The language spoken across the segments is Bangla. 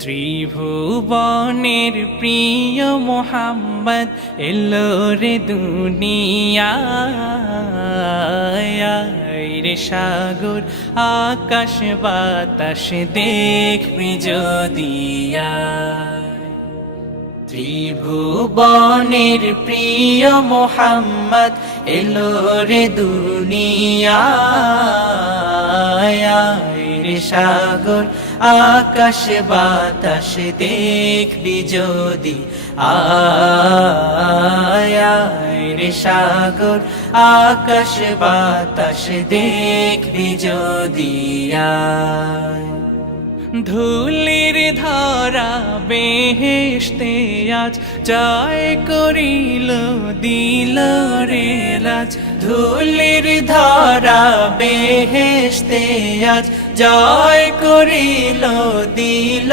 ত্রিভুবনের প্রিয় মোহাম্মদ এলো রে দুনিয়ায় রে সাগর আকাশ বাতাস দেখবি যদি ত্রিভুবনের প্রিয় মোহাম্মদ এলো রে দুনিয়ায় রে সাগর আকাশ বাতাস দেখবি যদি রে সাগর আকাশ বাতাস দেখবি যদি ধুলির ধরা বেহেশতে আজ জয় করিল দিল রে লাজ ধুলির ধরা বেহেশতে আজ জয় করিল দিল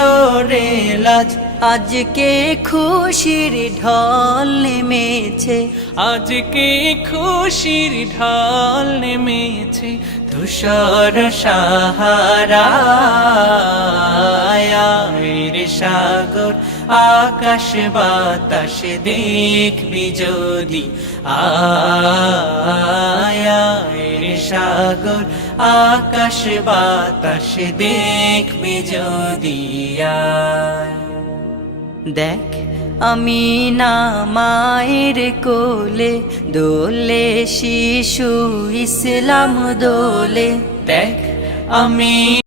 রে লাজ আজকে খুশির ঢল নেমেছে, আজকে খুশির ঢল নেমেছে ধূসর সাহারা রে সাগর আকাশ বাতাস দেখবি যদি রে সাগর আকাশ বাতাস দেখবি যদি দেখ আমি না মায়ের কোলে দোলে শিশু ইসলাম দোলে, দেখ আমি